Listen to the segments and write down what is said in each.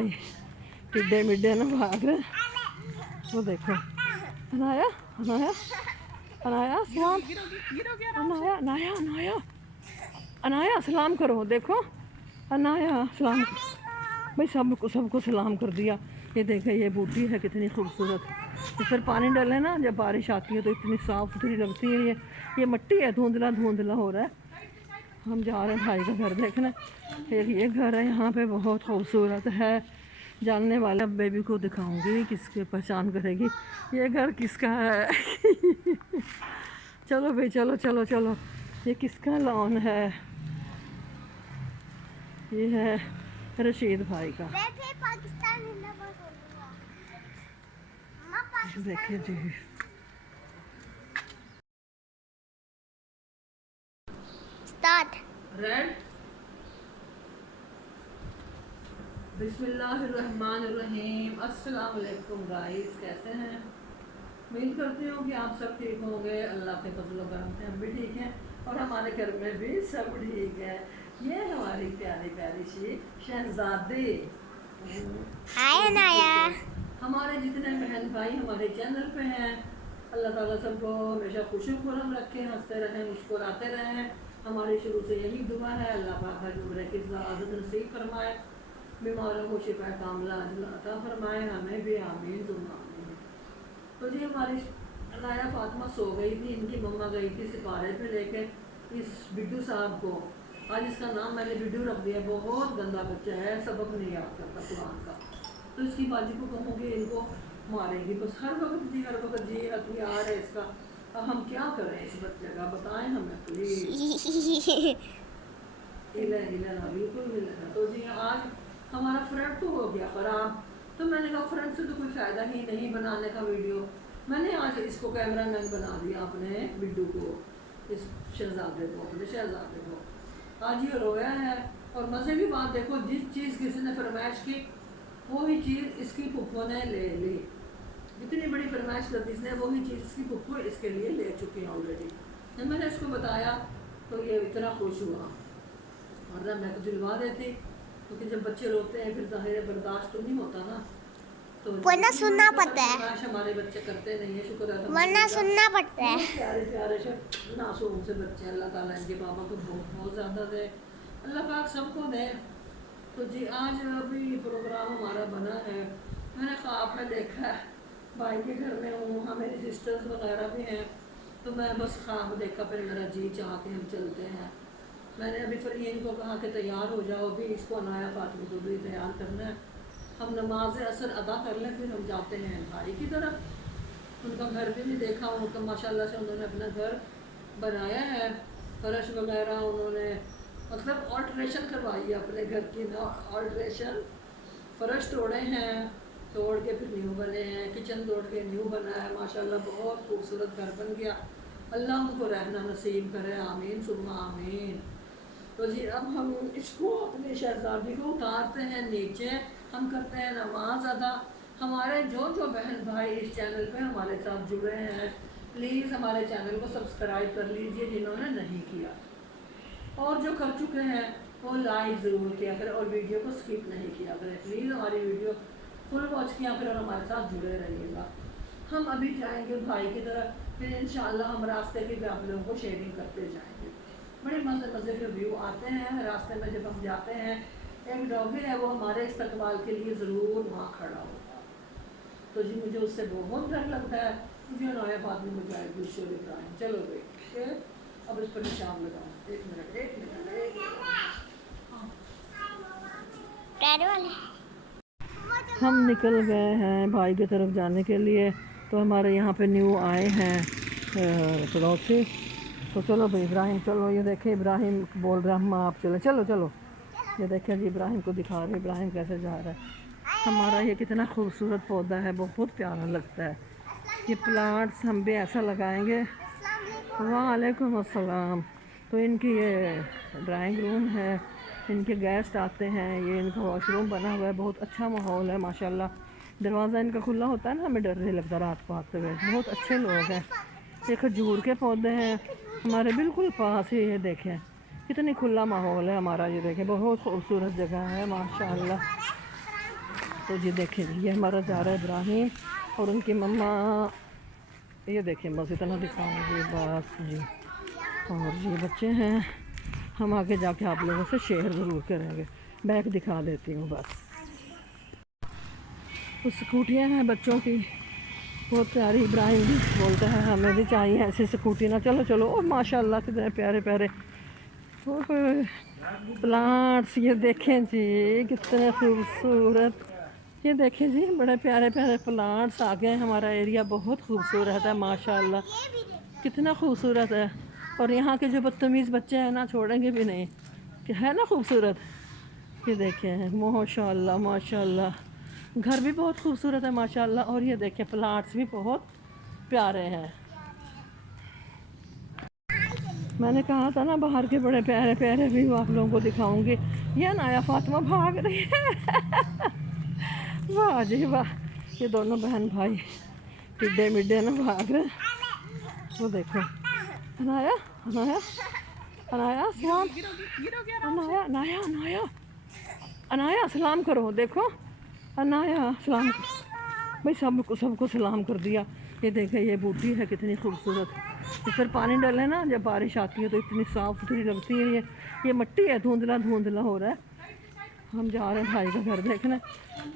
भाई टिड्डे मिड्डे ना भाग रहे। वो देखो अनाया अनाया अनाया सलाम, अनाया अनाया अनाया अनाया सलाम करो। देखो अनाया सलाम भाई, सबको सलाम कर दिया। ये देखे ये बूटी है कितनी खूबसूरत, इस पर पानी डाले ना जब बारिश आती है तो इतनी साफ़ सुथरी लगती है। ये मट्टी है, धुंधला धुंधला हो रहा है। हम जा रहे हैं भाई का घर देखने। एक ये घर है यहाँ पे, बहुत खूबसूरत है। जानने वाले बेबी को दिखाऊंगी, किसके पहचान करेगी ये घर किसका है। चलो भाई चलो चलो चलो, ये किसका लॉन है? ये है रशीद भाई का। देखिए जी, स्टार्ट रेड। बिस्मिल्लाहिर्रहमानिर्रहीम। अस्सलाम वालेकुम गाइस, कैसे हैं? उम्मीद करती हूँ कि आप सब ठीक होंगे। अल्लाह के फजल करम से हम भी ठीक हैं और हमारे घर में भी सब ठीक है। ये हमारी प्यारी प्यारी सी शहजादी। हाय अनाया। हमारे जितने बहन भाई हमारे चैनल पे हैं, अल्लाह ताला सबको हमेशा खुशी खुरम रखे, हंसते रहें, मुस्कुराते रहें। हमारी शुरू से यही दुआ है, अल्लाह पाक हज उम्र की इजाज़त नसीब फरमाए, बीमारों को शिफा कामिला अता फरमाए, हमें भी आमीन दुआ आमीन। तो जी हमारी अनाया फातिमा सो गई थी, इनकी मम्मा गई थी सिपारे पे लेके इस बिड्डू साहब को। आज इसका नाम मैंने बिड्डू रख दिया, बहुत गंदा बच्चा है, सबक नहीं याद करता कुरान का। तो इसकी बाजी को कहूँगी इनको मारेगी बस, हर वक्त जी हथियार है इसका। अब हम क्या करें इस बच्चे का, बताएं हमें प्लीज। बिल्कुल हिला। तो जी आज हमारा फ्रंट तो हो गया ख़राब, तो मैंने कहा फ्रंट से तो कोई फ़ायदा ही नहीं बनाने का वीडियो। मैंने आज इसको कैमरा मैन बना दिया, अपने बिड्डू को, इस शहजादे को, अपने शहजादे को। आज ये रोया है। और मज़े की बात देखो, जिस चीज़ किसी ने फरमाइश की वही चीज़ इसकी पुप्पो ने ले ली। इतनी बड़ी फरमाइश कर दी इसने, वही चीज़ इसकी पुप्पो इसके लिए ले चुकी है ऑलरेडी। जब मैंने इसको बताया तो ये इतना खुश हुआ, वरना मैं तो दिलवा देती, क्योंकि जब बच्चे रोते हैं फिर ज़ाहिर बर्दाश्त तो नहीं होता ना। तो वरना सुनना पड़ता है, हमारे बच्चे करते नहीं है, शुक्र है वरना सुनना पड़ता है। प्यारे प्यारे से नासूम से बच्चे अल्लाह ताला इनके पापा को बहुत ज़्यादा दे, अल्लाह पाक सबको दे। तो जी आज अभी प्रोग्राम हमारा बना है, मैंने ख्वाब में देखा है, भाई के घर में हूँ, हाँ मेरी सिस्टर्स वगैरह भी हैं, तो मैं बस ख्वाब देखा, फिर मेरा जी चाह के हम चलते हैं। मैंने अभी फरीन को कहा कि तैयार हो जाओ, अभी इसको अनाया फातिमा को भी तैयार करना है, हम नमाज असर अदा कर लें, फिर हम जाते हैं भाई की तरफ। उनका घर भी नहीं देखा, उनका माशाल्लाह से उन्होंने अपना घर बनाया है, फर्श वगैरह उन्होंने मतलब ऑल्ट्रेशन करवाई है अपने घर की ना, ऑल्ट्रेशन। फर्श तोड़े हैं, तोड़ के फिर न्यू बने हैं, किचन तोड़ के न्यू बना है, माशाल्लाह बहुत खूबसूरत घर बन गया। अल्लाह उनको रहना नसीब करे, आमीन सुम्मा आमीन। तो जी अब हम इसको अपनी शहजादी को उतारते हैं नीचे, हम करते हैं नमाज अदा। हमारे जो जो बहन भाई इस चैनल पे हमारे साथ जुड़े हैं, प्लीज़ हमारे चैनल को सब्सक्राइब कर लीजिए जिन्होंने नहीं किया, और जो कर चुके हैं वो लाइक ज़रूर किया करें और वीडियो को स्किप नहीं किया करें। प्लीज़ हमारी वीडियो फुल वॉच किया करें और हमारे साथ जुड़े रहिएगा। हम अभी जाएंगे भाई की तरफ, फिर इंशाल्लाह हम रास्ते की भी आप लोगों को शेयरिंग करते जाएंगे। बड़े मज़े मज़े के व्यू आते हैं रास्ते में जब हम जाते हैं। एक डॉगी है वो हमारे इस्तकबाल के लिए ज़रूर वहाँ खड़ा होगा, तो जी मुझे उससे बहुत डर लगता है। मुझे नया फातिमा मुजाहिद गुलशोर इब्राहिम। चलो भाई अब इस पर निशान लगाओ, एक मिनट एक मिनट एक मिनट। हम निकल गए हैं भाई की तरफ जाने के लिए। तो हमारे यहाँ पे न्यू आए हैं पड़ोसी। तो चलो भाई इब्राहिम चलो, ये देखें इब्राहिम बोल रहा हम आप चले, चलो चलो। ये देखें जी इब्राहिम को दिखा रहे, इब्राहिम कैसे जा रहा है। हमारा ये कितना खूबसूरत पौधा है, बहुत प्यारा लगता है। ये प्लांट्स हम भी ऐसा लगाएंगे। वालेकुम अस्सलाम। तो इनकी ये ड्राइंग रूम है, इनके गेस्ट आते हैं, ये इनका वॉशरूम बना हुआ है, बहुत अच्छा माहौल है माशाल्लाह। दरवाज़ा इनका खुला होता है ना, हमें डर नहीं लगता रात को आते हुए। बहुत अच्छे लोग हैं। ये खजूर के पौधे हैं हमारे बिल्कुल पास ही, ये देखें कितनी खुला माहौल है हमारा। ये देखें बहुत खूबसूरत जगह है माशाल्लाह। तो ये देखें जी, ये हमारा जा रहा है इब्राहिम और उनकी मम्मा। ये देखें, बस इतना दिखाऊंगी बस जी। और ये बच्चे हैं, हम आगे जाके आप लोगों से शेयर ज़रूर करेंगे। बैग दिखा देती हूँ बस। कुछ स्कूटियाँ हैं बच्चों की, बहुत प्यारी। इब्राहिम भी बोलता है हमें भी चाहिए ऐसी स्कूटी ना। चलो चलो। और माशाल्लाह कितने प्यारे प्यारे प्लांट्स, ये देखें जी कितने खूबसूरत। ये देखें जी, बड़े प्यारे प्यारे प्लांट्स आ गए। हमारा एरिया बहुत खूबसूरत है माशाल्लाह, कितना खूबसूरत है। और यहाँ के जो बदतमीज़ बच्चे हैं ना, छोड़ेंगे भी नहीं कि है ना खूबसूरत। ये देखें माशाल्लाह माशाल्लाह, घर भी बहुत खूबसूरत है माशाल्लाह। और ये देखें प्लांट्स भी बहुत प्यारे हैं। मैंने कहा था ना बाहर के बड़े प्यारे प्यारे व्यू आप लोगों को दिखाऊंगी। ये नाया फातिमा भाग रही है वाह जी वाह, ये दोनों बहन भाई टिड्डे मिड्डे ना भाग रहे। वो देखो अनाया अनाया अनाया सलाम, अनाया अनाया अनाया अनाया सलाम करो। देखो अनाया सलाम भाई, सबको सलाम कर दिया। ये देखे ये बूटी है कितनी खूबसूरत। इस पर पानी डाले ना जब बारिश आती है तो इतनी साफ़ सुथरी लगती है। ये मिट्टी है, धुंधला धुंधला हो रहा है। हम जा रहे हैं भाई का घर देखने।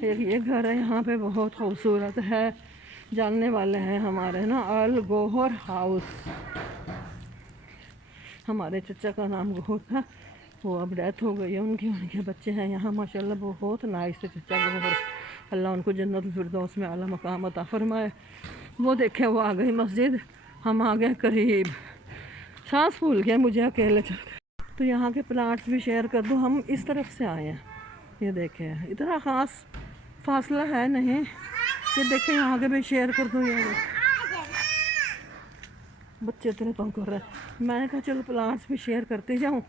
एक ये घर है यहाँ पे, बहुत खूबसूरत है। जानने वाले हैं हमारे ना, अल गोहर हाउस। हमारे चचा का नाम गोहर था, वो अब डेथ हो गई है उनकी। उनके बच्चे हैं यहाँ माशाल्लाह, बहुत नाइस है चचा गोहर। अल्लाह उनको जन्नत फिरदौस में आला मकाम अता फरमाए। वो देखे वो आ गई मस्जिद, हम आ गए करीब। सांस फूल गया मुझे अकेले चलते। तो यहाँ के प्लांट्स भी शेयर कर दूँ। हम इस तरफ से आए हैं। ये देखें इतना ख़ास फासला है नहीं। ये देखें यहाँ के भी शेयर कर दूँ। ये बच्चे इतने तंग कर रहे हैं, मैंने कहा चलो प्लांट्स भी शेयर करते जाऊँ।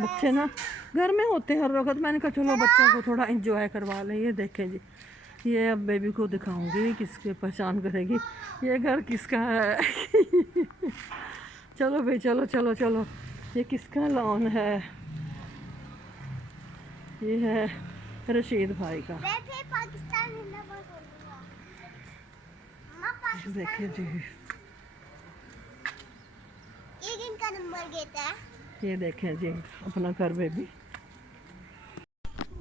बच्चे ना घर में होते हैं हर वक्त, मैंने कहा चलो बच्चों को थोड़ा एंजॉय करवा लें। ये देखें जी, ये अब बेबी को दिखाऊंगी, किसके पहचान करेगी ये घर किसका है चलो भाई चलो चलो चलो। ये किसका लॉन है? ये है रशीद भाई का। देखिए जी, ये देखें जी अपना घर बेबी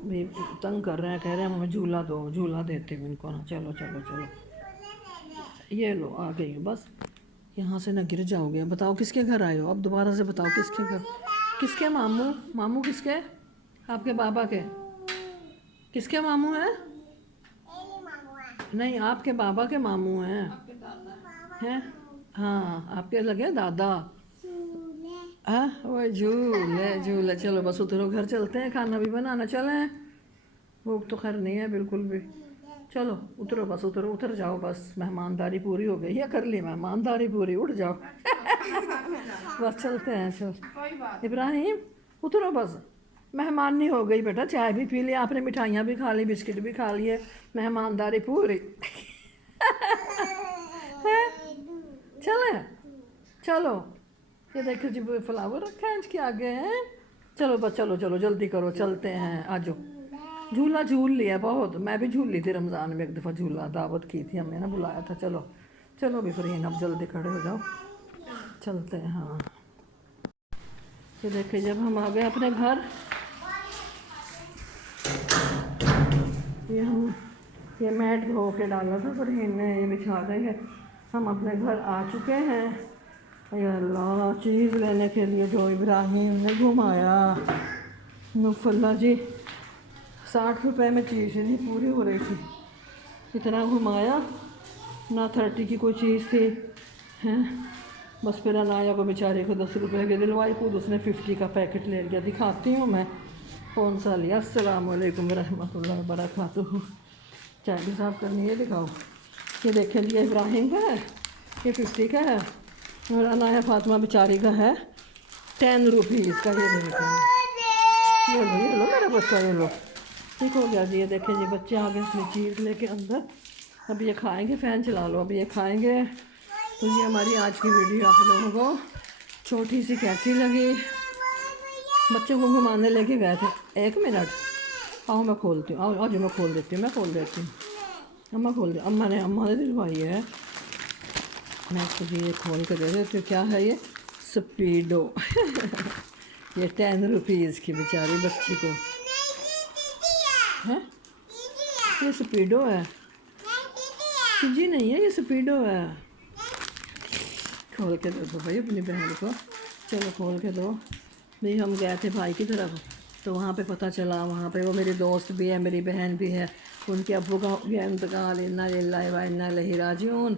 भी तंग कर रहे हैं, कह रहे हैं हमें झूला दो। झूला देते हैं इनको ना। चलो चलो चलो, ये लो आ गई हो। बस यहाँ से ना गिर जाओगे। बताओ किसके घर आए हो? अब दोबारा से बताओ किसके घर? किसके मामू? मामू किसके? आपके बाबा के? किसके मामू हैं? नहीं, आपके बाबा के मामू हैं। हैं? हाँ, आपके लगे दादा। हाँ वो झूले झूले। चलो बस उतरो, घर चलते हैं, खाना भी बनाना। चलें, भूख तो खैर नहीं है बिल्कुल भी। चलो उतरो, बस उतरो, उतर जाओ बस। मेहमानदारी पूरी हो गई है, कर ली मेहमानदारी पूरी, उठ जाओ बस चलते हैं। चल इब्राहिम उतरो बस, मेहमानी हो गई बेटा। चाय भी पी ली आपने, मिठाइयाँ भी खा ली, बिस्किट भी खा लिए, मेहमानदारी पूरी चले चलो। ये देखो जी फ्लावर रखा है इसके आगे हैं। चलो बस चलो चलो जल्दी करो, चलते हैं। आजो झूला झूल लिया बहुत, मैं भी झूल ली थी रमज़ान में एक दफ़ा। झूला दावत की थी हमने ना, बुलाया था। चलो चलो भी फ्री, अब जल्दी खड़े हो जाओ, चलते हैं। हाँ ये देखिए जब हम आ गए अपने घर, ये मैट धो के डाला था पर इन्हें ये बिछा देंगे। हम अपने घर आ चुके हैं। अल्लाह, चीज़ लेने के लिए जो इब्राहिम ने घुमाया नुफल्ला जी, 60 रुपए में चीज़ नहीं पूरी हो रही थी। इतना घुमाया ना, 30 की कोई चीज़ थी हैं। बस फिर अनाया को बेचारे को 10 रुपए के दिलवाई, खुद उसने 50 का पैकेट ले लिया। दिखाती हूँ मैं कौन सा लिया। अस्सलाम वालेकुम रहमतुल्लाहि व बरकातुहू। चाय भी साफ़ करनी है, दिखाओ। ये देखें जी, इब्राहिम का है, ये 50 का है, और अनाया फातिमा बेचारी का है 10 रुपीज़ का। ये लो मेरा बच्चा, ये लो। ठीक हो गया जी। ये देखें जी बच्चे आ गए अपनी चीज़ लेके अंदर। अब ये खाएंगे, फ़ैन चला लो, अब ये खाएंगे। तो ये हमारी आज की वीडियो आप लोगों को छोटी सी कैसी लगी? बच्चों को घुमाने लेके गए थे। 1 मिनट, आओ मैं खोलती हूँ, आओ आज मैं खोल देती हूँ, मैं खोल देती हूँ। अम्मा खोल दे, अम्मा ने दिलवाई है। मैं तुझे ये खोल कर दे देती हूँ। क्या है ये? स्पीडो। ये 10 रुपीज़ की बेचारी बच्ची को है। ये स्पीडो है, जी नहीं है, ये स्पीडो है। खोल के दो भाई अपनी बहन को, चलो खोल के दो भाई। हम गए थे भाई की तरफ, तो वहाँ पे पता चला, वहाँ पे वो मेरी दोस्त भी है, मेरी बहन भी है, उनके अब्बू का हो गया इंतकाल। इन्ना लिल्लाहि व इन्ना इलैहि राजिऊन।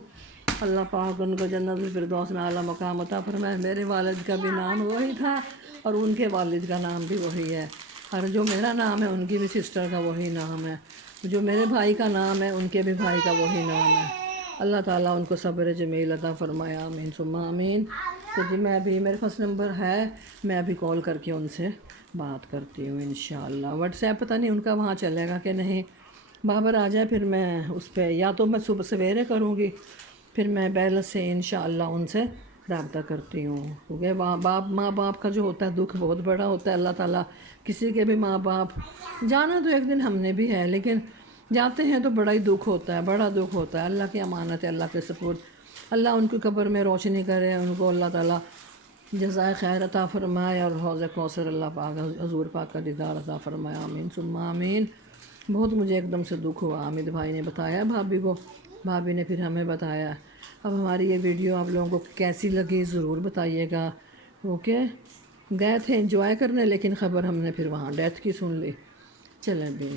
अल्लाह पाक उनको जन्नतुल फिरदौस में आला मकाम अता फरमाए। मेरे वालिद का भी नाम वही था और उनके वालिद का नाम भी वही है, और जो मेरा नाम है उनकी भी सिस्टर का वही नाम है, जो मेरे भाई का नाम है उनके भी भाई का वही नाम है। अल्लाह ताला उनको सब्र जमील अता फरमाए, आमीन सुम्मा आमीन। तो जी मैं भी, मेरे पास नंबर है, मैं अभी कॉल करके उनसे बात करती हूँ इंशाअल्लाह। व्हाट्सएप पता नहीं उनका वहाँ चलेगा कि नहीं, बाबर आ जाए फिर मैं उस पर, या तो मैं सुबह सवेरे करूँगी, फिर मैं पहले से इंशाअल्लाह उनसे रब्ता करती हूँ। क्योंकि माँ बाप का जो होता है दुख बहुत बड़ा होता है। अल्लाह ताला किसी के भी माँ बाप, जाना तो एक दिन हमने भी है, लेकिन जाते हैं तो बड़ा ही दुख होता है, बड़ा दुख होता है। अल्लाह की अमानत है, अल्लाह के सपोर्ट। अल्लाह उनकी कब्र में रोशनी करे, उनको अल्लाह ताला जज़ाए खैर अता फरमाए, और हौज़ कौसर अल्लाह पाक हज़ूर पाक का दीदार अता फरमाए, आमीन सुम्मा आमीन। बहुत मुझे एकदम से दुख हुआ, हामिद भाई ने बताया भाभी को, भाभी ने फिर हमें बताया। अब हमारी ये वीडियो आप लोगों को कैसी लगी ज़रूर बताइएगा। ओके, गए थे एंजॉय करने, लेकिन ख़बर हमने फिर वहाँ डेथ की सुन ली। चलें भी,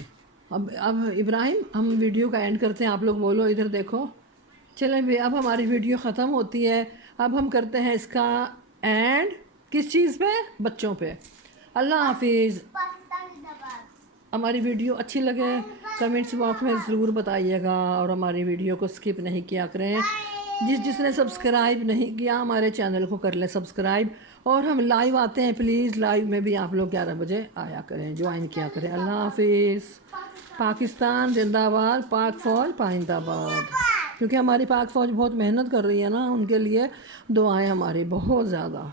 अब इब्राहिम हम वीडियो का एंड करते हैं। आप लोग बोलो, इधर देखो। चलें भी, अब हमारी वीडियो ख़त्म होती है। अब हम करते हैं इसका एंड किस चीज़ पे? बच्चों पे। अल्लाह हाफिज़। हमारी वीडियो अच्छी लगे कमेंट्स बॉक्स में ज़रूर बताइएगा, और हमारी वीडियो को स्किप नहीं किया करें। जिसने सब्सक्राइब नहीं किया हमारे चैनल को कर ले सब्सक्राइब, और हम लाइव आते हैं, प्लीज़ लाइव में भी आप लोग 11 बजे आया करें, ज्वाइन किया करें। अल्लाह हाफिज़। पाकिस्तान जिंदाबाद, पाक फ़ौज पाइंदाबाद। क्योंकि हमारी पाक फ़ौज बहुत मेहनत कर रही है ना, उनके लिए दुआएं हमारी बहुत ज़्यादा।